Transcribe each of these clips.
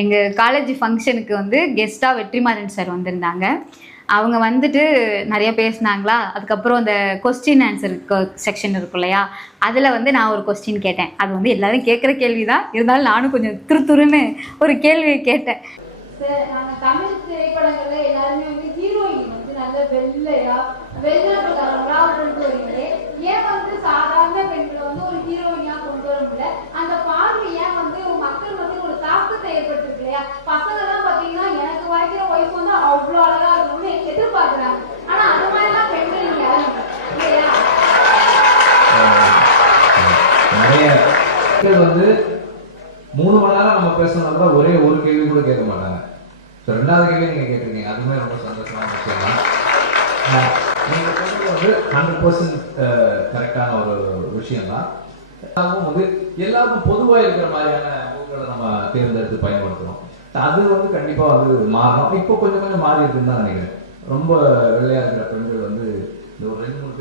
எங்கள் காலேஜ் ஃபங்க்ஷனுக்கு வந்து கெஸ்ட்டாக வெற்றிமாறன் சார் வந்திருந்தாங்க. அவங்க வந்துட்டு நிறைய பேசினாங்களா. அதுக்கப்புறம் அந்த கொஸ்டின் ஆன்சர் செக்ஷன் இருக்கும் இல்லையா, அதில் வந்து நான் ஒரு கொஸ்டின் கேட்டேன். அது வந்து எல்லோரும் கேட்குற கேள்வி தான், இருந்தாலும் நானும் கொஞ்சம் துருன்னு ஒரு கேள்வியை கேட்டேன். சார், நாங்கள் தமிழ் திரைப்படங்களில் எல்லாருமே வந்து ஹீரோயின் வந்து நல்ல வெள்ளையா வெளிநாட்டுக்காரங்களா கொண்டு வரீங்களே, ஏன் வந்து சாதாரண பெண்களை வந்து ஒரு ஹீரோயினா கொண்டு வர முடியல? அந்த பார்வை ஏன் வந்து மக்கள் வந்து ஒரு தாக்கத்தை ஏற்பட்டுருக்கு இல்லையா? பசங்கள்லாம் பார்த்தீங்கன்னா எனக்கு வாய்க்கிற ஒய்ஃப் வந்து அவ்வளோ அழகா இருக்கணும்னு எதிர்பார்க்குறாங்க. ஆனால் அது மாதிரிலாம் பெண்கள் நீங்கள் யாரும் இல்லையா? நிறைய பெண்கள் வந்து 3 மணி நேரம் நம்ம பேசணும்னா கூட ஒரே ஒரு கேள்வி கூட கேட்க மாட்டாங்க. ஸோ 2வது கேள்வி நீங்கள் கேட்டிருக்கீங்க, அதுவுமே ரொம்ப சந்தோஷமான விஷயம் தான். நீங்கள் சொல்றது வந்து 100% கரெக்டான ஒரு விஷயம் தான். வந்து எல்லாருக்கும் பொதுவாக இருக்கிற மாதிரியான மூக்களை நம்ம தேர்ந்தெடுத்து பயன்படுத்தணும். அது வந்து கண்டிப்பாக வந்து மாறணும். இப்போ கொஞ்சம் கொஞ்சம் மாறி இருக்குன்னு தான் நினைக்கிறேன். ரொம்ப வெள்ளையாக இருக்கிற பெண்கள் வந்து இந்த ஒரு 2-3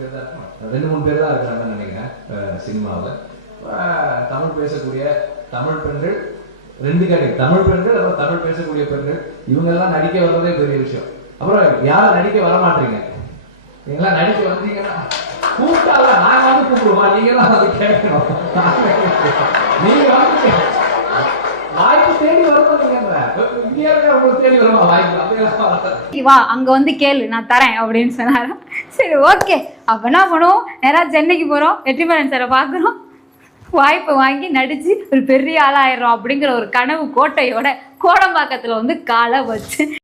பேர் தான் இருக்கிறாங்கன்னு நினைக்கிறேன் சினிமாவில். தமிழ் பேசக்கூடிய தமிழ் பெண்கள் 2 கேட்டகரி, தமிழ் பெண்கள் அப்புறம் தமிழ் பேசக்கூடிய பெண்கள், இவங்கெல்லாம் நடிக்க வர்றதே பெரிய விஷயம். அப்புறம் யாரும் நடிக்க வர மாட்டீங்க, நீங்களாம் நடிக்க வந்தீங்கன்னா கூப்பிட்டால நான் வந்து கூப்பிடுமா, நீங்க தான் வந்து கேட்கணும். நீங்க வந்து வாய்ப்பு தேடி வரணும். நீங்க இந்தியா உங்களுக்கு தேடி வருமா வாய்ப்பு? வா அங்க வந்து கேளு, நான் தரேன் அப்படின்னு சொன்னாரா. சரி ஓகே, அப்ப என்ன பண்ணுவோம், நேராக சென்னைக்கு போறோம், வெற்றிமாறன் சாரை பார்க்குறோம், வாய்ப்பை வாங்கி நடிச்சு ஒரு பெரிய ஆளாயிரம் அப்படிங்கிற ஒரு கனவு கோட்டையோட கோடம்பாக்கத்தில் வந்து காலை வச்சு